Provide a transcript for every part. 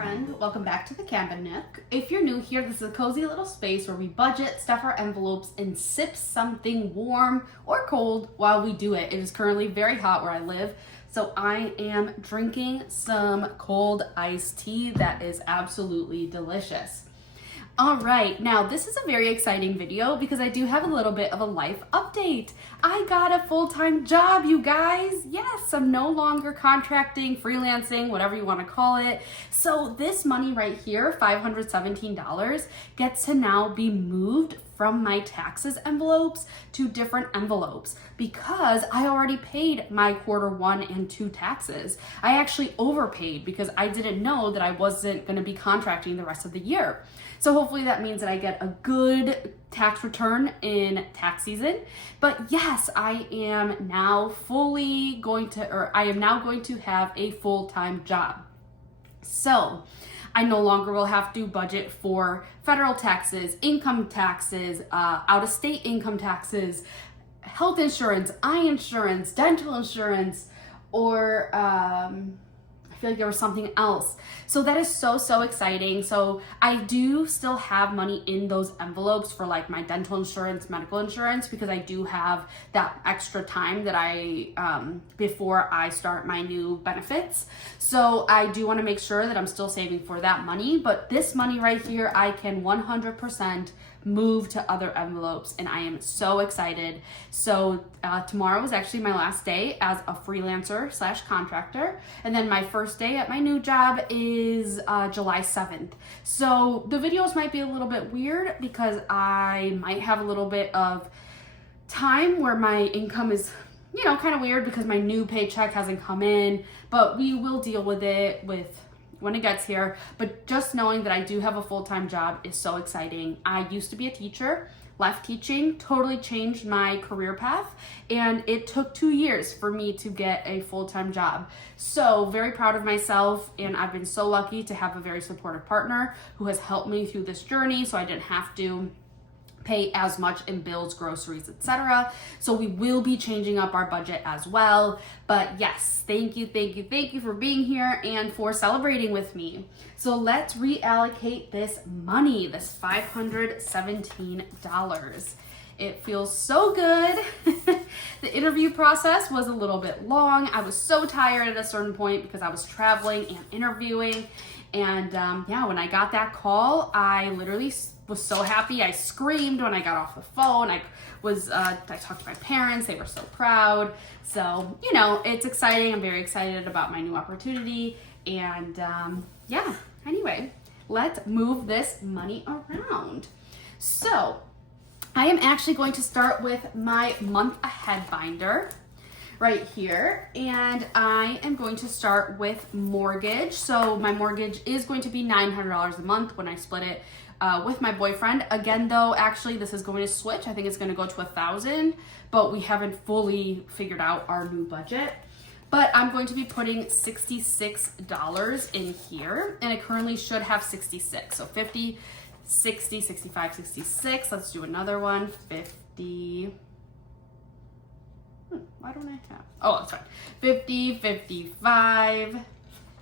friend, welcome back to the Cabin Nook. If you're new here, this is a cozy little space where we budget, stuff our envelopes, and sip something warm or cold while we do it. It is currently very hot where I live, so I am drinking some cold iced tea that is absolutely delicious. All right, now this is a very exciting video because I do have a little bit of a life update. I got a full-time job, you guys. Yes, I'm no longer contracting, freelancing, whatever you want to call it. So this money right here, $517, gets to now be moved from my taxes envelopes to different envelopes because I already paid my Q1 and Q2 taxes. I actually overpaid because I didn't know that I wasn't going to be contracting the rest of the year. So hopefully that means that I get a good tax return in tax season. But yes, I am now going to have a full-time job. So I no longer will have to budget for federal taxes, income taxes, out-of-state income taxes, health insurance, eye insurance, dental insurance, or I feel like there was something else. So that is so exciting. So I do still have money in those envelopes for like my dental insurance, medical insurance, because I do have that extra time that before I start my new benefits. So I do want to make sure that I'm still saving for that money, but this money right here, I can 100% move to other envelopes, and I am so excited. So tomorrow is actually my last day as a freelancer / contractor, and then my first day at my new job is July 7th. So the videos might be a little bit weird because I might have a little bit of time where my income is, you know, kind of weird because my new paycheck hasn't come in, but we will deal with it when it gets here. But just knowing that I do have a full-time job is so exciting. I used to be a teacher, left teaching, totally changed my career path, and it took 2 years for me to get a full-time job. So very proud of myself, and I've been so lucky to have a very supportive partner who has helped me through this journey so I didn't have to pay as much in bills, groceries, etc. So we will be changing up our budget as well. But yes, thank you for being here and for celebrating with me. So let's reallocate this money, this $517. It feels so good. The interview process was a little bit long. I was so tired at a certain point because I was traveling and interviewing. And yeah, when I got that call, I literally was so happy. I screamed when I got off the phone. I talked to my parents. They were so proud. So, you know, it's exciting. I'm very excited about my new opportunity. And yeah, anyway, let's move this money around. So I am actually going to start with my month ahead binder right here, and I am going to start with mortgage. So my mortgage is going to be $900 a month when I split it with my boyfriend. Again though, actually this is going to switch. I think it's going to go to $1,000, but we haven't fully figured out our new budget. But I'm going to be putting $66 in here, and it currently should have 66. So 50, 60, 65, 66. Let's do another one. 50. Why don't I have? Oh, that's fine. 50, 55,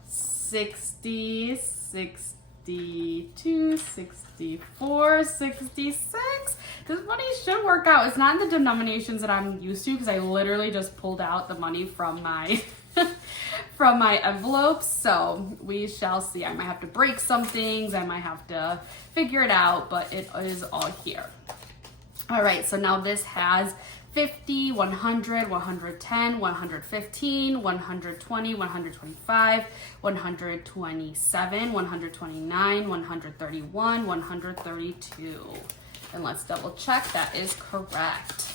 60, 62, 64, 66. This money should work out. It's not in the denominations that I'm used to because I literally just pulled out the money from my from my envelopes. So we shall see. I might have to break some things. I might have to figure it out, but it is all here. All right, so now this has 50, 100, 110, 115, 120, 125, 127, 129, 131, 132. And let's double check that is correct.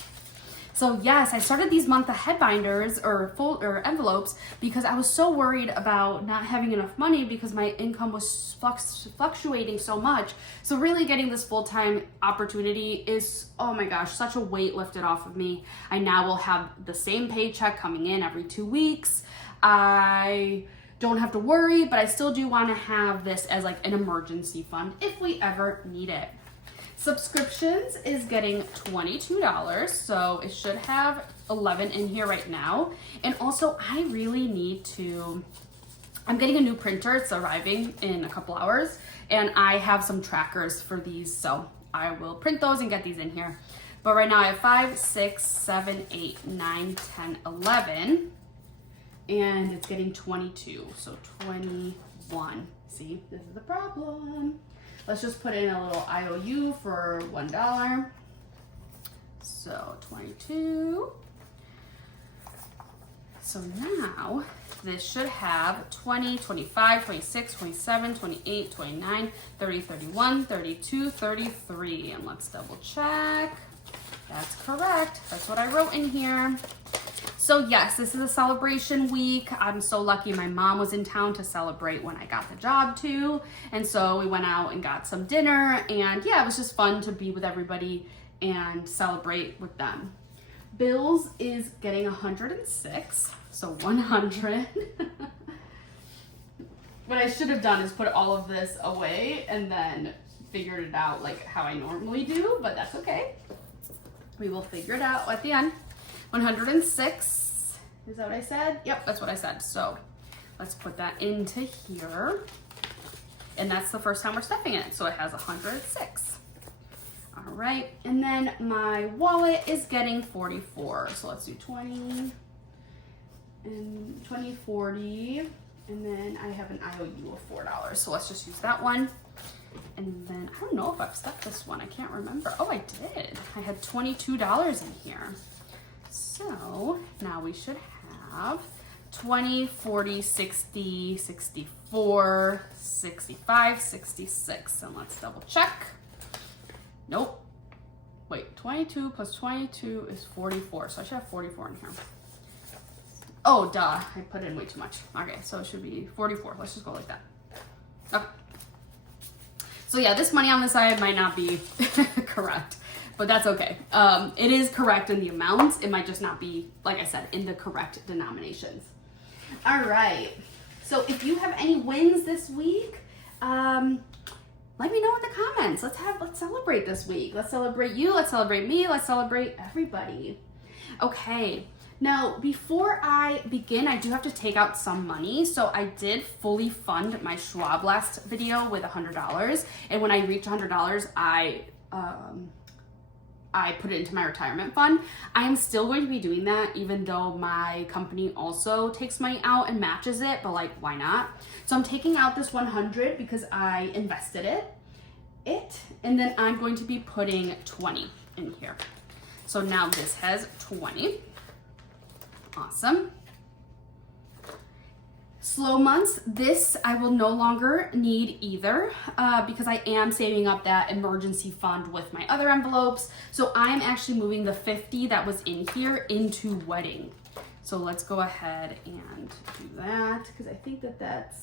So yes, I started these month ahead binders or envelopes because I was so worried about not having enough money because my income was fluctuating so much. So really getting this full-time opportunity is, oh my gosh, such a weight lifted off of me. I now will have the same paycheck coming in every 2 weeks. I don't have to worry, but I still do want to have this as like an emergency fund if we ever need it. Subscriptions is getting $22, so it should have 11 in here right now. And also, I really need to I'm getting a new printer. It's arriving in a couple hours, and I have some trackers for these, so I will print those and get these in here. But right now I have 5, 6, 7, 8, 9, 10, 11, and it's getting 22, so 21. See, this is the problem. Let's just put in a little IOU for $1. So 22. So now this should have 20, 25, 26, 27, 28, 29, 30, 31, 32, 33. And let's double check. That's correct. That's what I wrote in here. So yes, this is a celebration week. I'm so lucky my mom was in town to celebrate when I got the job too. And so we went out and got some dinner, and yeah, it was just fun to be with everybody and celebrate with them. Bills is getting 106, so 100. What I should have done is put all of this away and then figured it out like how I normally do, but that's okay. We will figure it out at the end. 106, is that what I said? Yep, that's what I said. So let's put that into here. And that's the first time we're stuffing it. So it has 106. All right, and then my wallet is getting 44. So let's do 20 and 20, 40. And then I have an IOU of $4. So let's just use that one. And then I don't know if I've stuffed this one. I can't remember. Oh, I did. I had $22 in here. So now we should have 20, 40, 60, 64, 65, 66. And let's double check. Nope. Wait, 22 plus 22 is 44. So I should have 44 in here. Oh, duh. I put in way too much. Okay, so it should be 44. Let's just go like that. Okay. So yeah, this money on the side might not be correct, but that's okay. It is correct in the amounts. It might just not be, like I said, in the correct denominations. All right. So if you have any wins this week, let me know in the comments. Let's celebrate this week. Let's celebrate you. Let's celebrate me. Let's celebrate everybody. Okay. Now, before I begin, I do have to take out some money. So I did fully fund my Schwab last video with $100. And when I reached $100, I put it into my retirement fund. I am still going to be doing that, even though my company also takes money out and matches it, but like, why not? So I'm taking out this 100 because I invested it, and then I'm going to be putting 20 in here. So now this has 20. Awesome. Slow months, this I will no longer need either because I am saving up that emergency fund with my other envelopes. So I'm actually moving the 50 that was in here into wedding. So let's go ahead and do that because I think that's,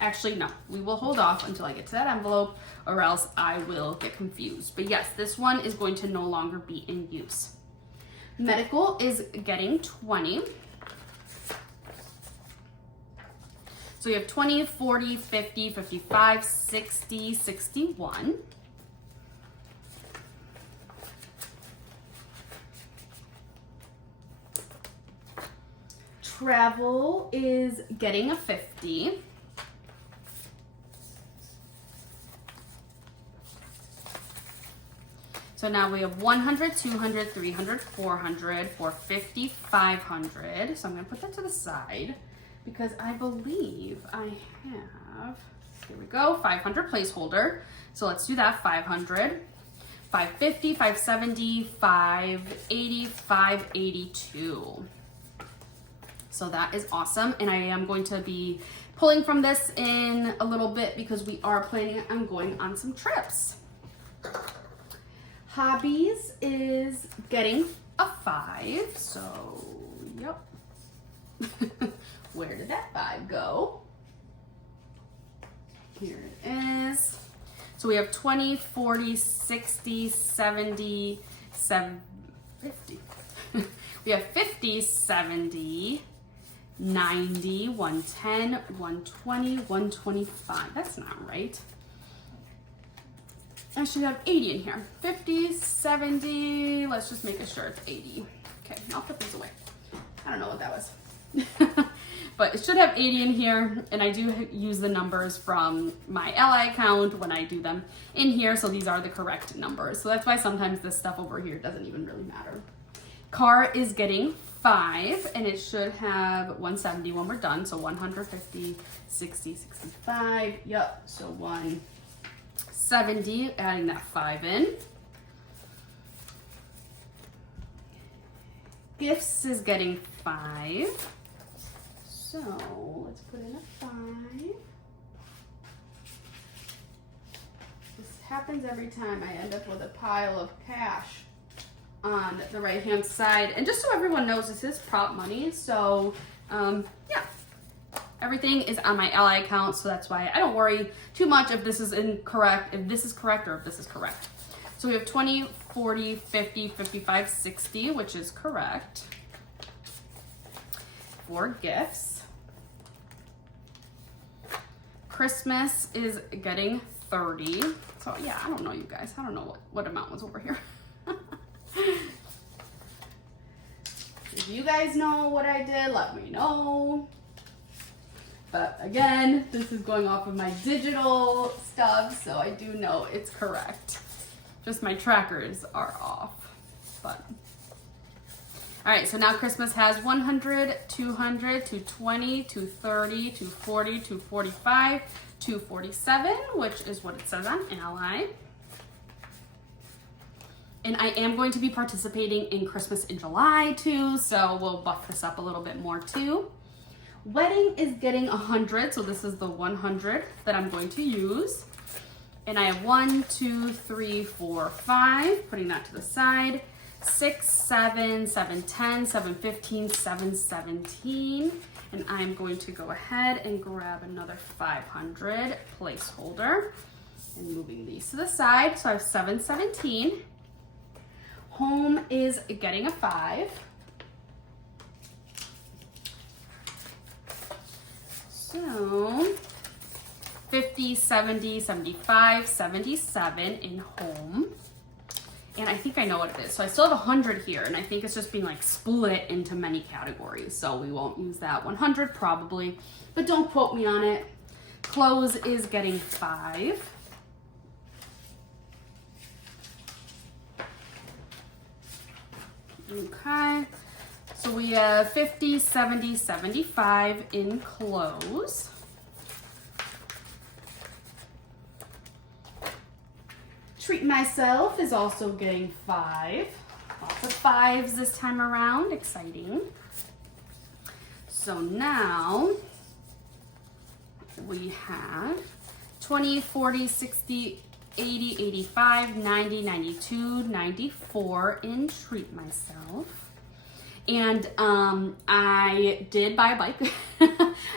actually no, we will hold off until I get to that envelope or else I will get confused. But yes, this one is going to no longer be in use. Medical is getting 20. So we have 20, 40, 50, 55, 60, 61. Travel is getting a 50. So now we have 100, 200, 300, 400, 450, 500. So I'm going to put that to the side because I believe I have, here we go, 500 placeholder. So let's do that, 500, 550, 570, 580, 582. So that is awesome. And I am going to be pulling from this in a little bit because we are planning on going on some trips. Hobbies is getting a 5, so yep. Where did that 5 go? Here it is. So we have 20, 40, 60, 70, 50. We have 50, 70, 90, 110, 120, 125. That's not right. I should have 80 in here. 50, 70, let's just make sure it's 80. Okay, I'll put these away. I don't know what that was. but it should have 80 in here, and I do use the numbers from my Ally account when I do them in here, so these are the correct numbers. So that's why sometimes this stuff over here doesn't even really matter. Car is getting 5, and it should have 170 when we're done, so 150, 60, 65, yep, so 170, adding that 5 in. Gifts is getting 5. So let's put in a 5. This happens every time I end up with a pile of cash on the right hand side. And just so everyone knows, this is prop money. So yeah, everything is on my Ally account. So that's why I don't worry too much if this is incorrect, if this is correct, or if this is correct. So we have 20, 40, 50, 55, 60, which is correct for gifts. Christmas is getting 30. So yeah, I don't know, you guys. I don't know what amount was over here. If you guys know what I did, let me know. But again, this is going off of my digital stuff, so I do know it's correct. Just my trackers are off, but. All right, so now Christmas has 100, 200, 220, 230, 240, 245, 247, which is what it says on Ally. And I am going to be participating in Christmas in July too, so we'll buff this up a little bit more too. Wedding is getting 100, so this is the 100 that I'm going to use. And I have 1, 2, 3, 4, 5, putting that to the side. 6, 7, 7, 10, 7, 15, 7, 17. And I'm going to go ahead and grab another 500 placeholder and moving these to the side. So I have 7, 17. Home is getting a 5. So 50, 70, 75, 77 in home. And I think I know what it is. So I still have 100 here, and I think it's just being like split into many categories. So we won't use that 100 probably, but don't quote me on it. Clothes is getting 5. Okay, so we have 50, 70, 75 in clothes. Treat myself is also getting 5. Lots of 5s this time around, exciting. So now we have 20, 40, 60, 80, 85, 90, 92, 94 in treat myself. And I did buy a bike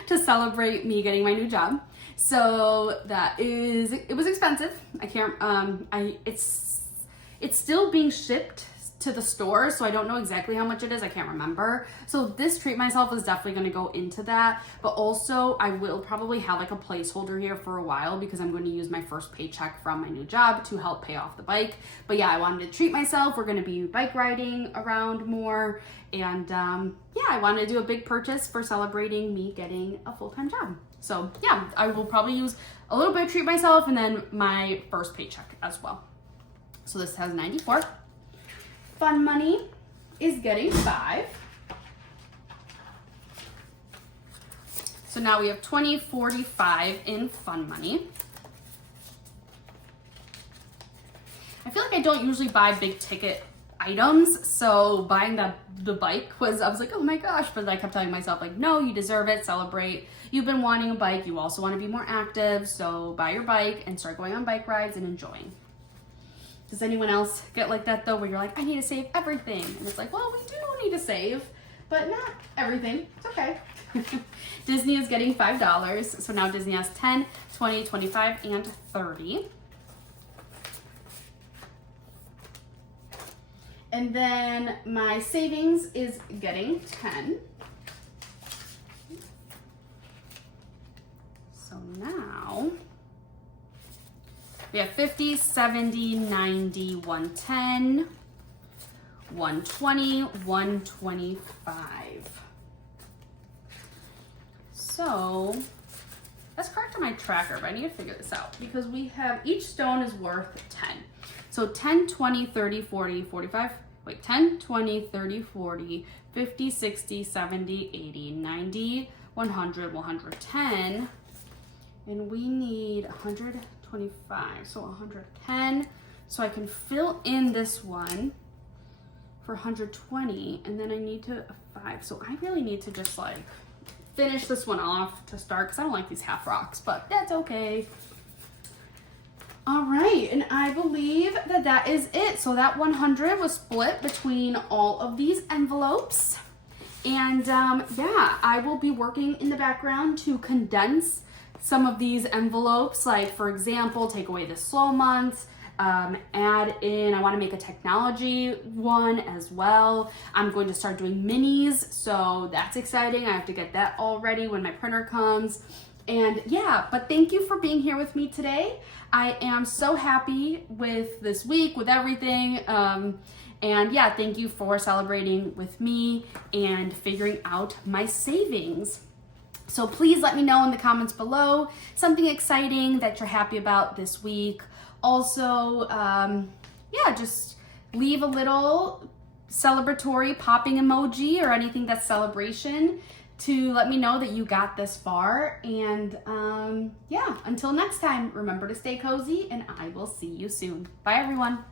to celebrate me getting my new job. So it was expensive. I can't, it's still being shipped to the store, so I don't know exactly how much it is. I can't remember. So this treat myself is definitely going to go into that, but also I will probably have like a placeholder here for a while because I'm going to use my first paycheck from my new job to help pay off the bike. But yeah, I wanted to treat myself. We're going to be bike riding around more, and yeah, I wanted to do a big purchase for celebrating me getting a full-time job. So yeah, I will probably use a little bit of treat myself and then my first paycheck as well. So this has 94. Fun money is getting 5. So now we have 20, 45 in fun money. I feel like I don't usually buy big ticket items, so buying the bike I was like, oh my gosh, but I kept telling myself like, no, you deserve it, celebrate. You've been wanting a bike, you also want to be more active, so buy your bike and start going on bike rides and enjoying. Does anyone else get like that though, where you're like, I need to save everything? And it's like, well, we do need to save, but not everything. It's okay. Disney is getting $5. So now Disney has 10, 20, 25, and 30. And then my savings is getting 10. So now we have 50, 70, 90, 110, 120, 125. So that's correct on my tracker, but I need to figure this out because we have, each stone is worth 10. So 10, 20, 30, 40, 45, wait, 10, 20, 30, 40, 50, 60, 70, 80, 90, 100, 110. And we need 125, so 110. So I can fill in this one for 120, and then I need to 5. So I really need to just like finish this one off to start because I don't like these half rocks, but that's okay. All right, and I believe that that is it. So that 100 was split between all of these envelopes. And yeah, I will be working in the background to condense some of these envelopes. Like for example, take away the slow months, add in, I want to make a technology one as well. I'm going to start doing minis, so that's exciting. I have to get that all ready when my printer comes. And yeah, but thank you for being here with me today. I am so happy with this week, with everything. And yeah, thank you for celebrating with me and figuring out my savings. So please let me know in the comments below something exciting that you're happy about this week. Also, yeah, just leave a little celebratory popping emoji or anything that's celebration to let me know that you got this far. And yeah, until next time, remember to stay cozy and I will see you soon. Bye everyone.